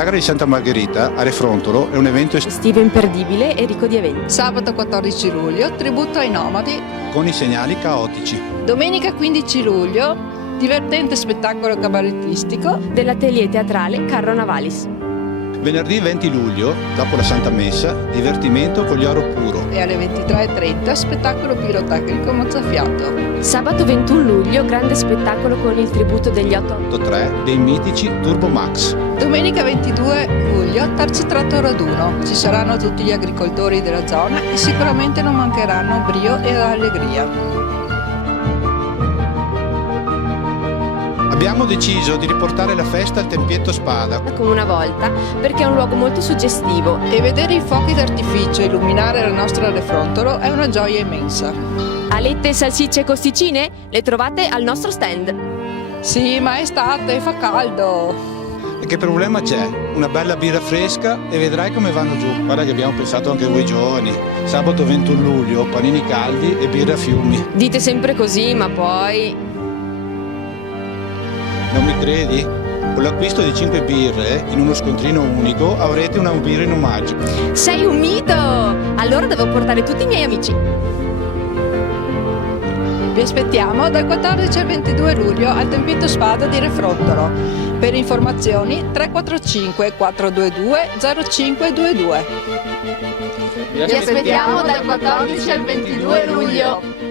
Sagra di Santa Margherita a Refrontolo è un evento estivo imperdibile e ricco di eventi. Sabato 14 luglio, tributo ai nomadi. con i segnali caotici. Domenica 15 luglio, divertente spettacolo cabarettistico. Dell'atelier teatrale Carro Navalis. Venerdì 20 luglio, dopo la Santa Messa, divertimento con gli oro puro. E alle 23:30 spettacolo pirotecnico mozzafiato. Sabato 21 luglio, grande spettacolo con il tributo degli 8-3 dei mitici Turbo Max. Domenica 22 luglio, terzo tratto raduno. Ci saranno tutti gli agricoltori della zona e sicuramente non mancheranno brio e allegria. Abbiamo deciso di riportare la festa al Tempietto Spada. come una volta, perché è un luogo molto suggestivo. E vedere i fuochi d'artificio illuminare la nostra Refrontolo è una gioia immensa. Alette, salsicce e costicine? Le trovate al nostro stand. Sì, ma è estate e fa caldo. E che problema c'è? Una bella birra fresca e vedrai come vanno giù. Guarda che abbiamo pensato anche voi giovani. Sabato 21 luglio, panini caldi e birra a fiumi. Dite sempre così, ma poi... Non mi credi? Con l'acquisto di 5 birre in uno scontrino unico avrete una birra in omaggio. Sei un mito! Allora devo portare tutti i miei amici. Vi aspettiamo dal 14 al 22 luglio al Tempietto Spada di Refrontolo. Per informazioni 345 422 0522. Vi aspettiamo dal 14 al 22 luglio.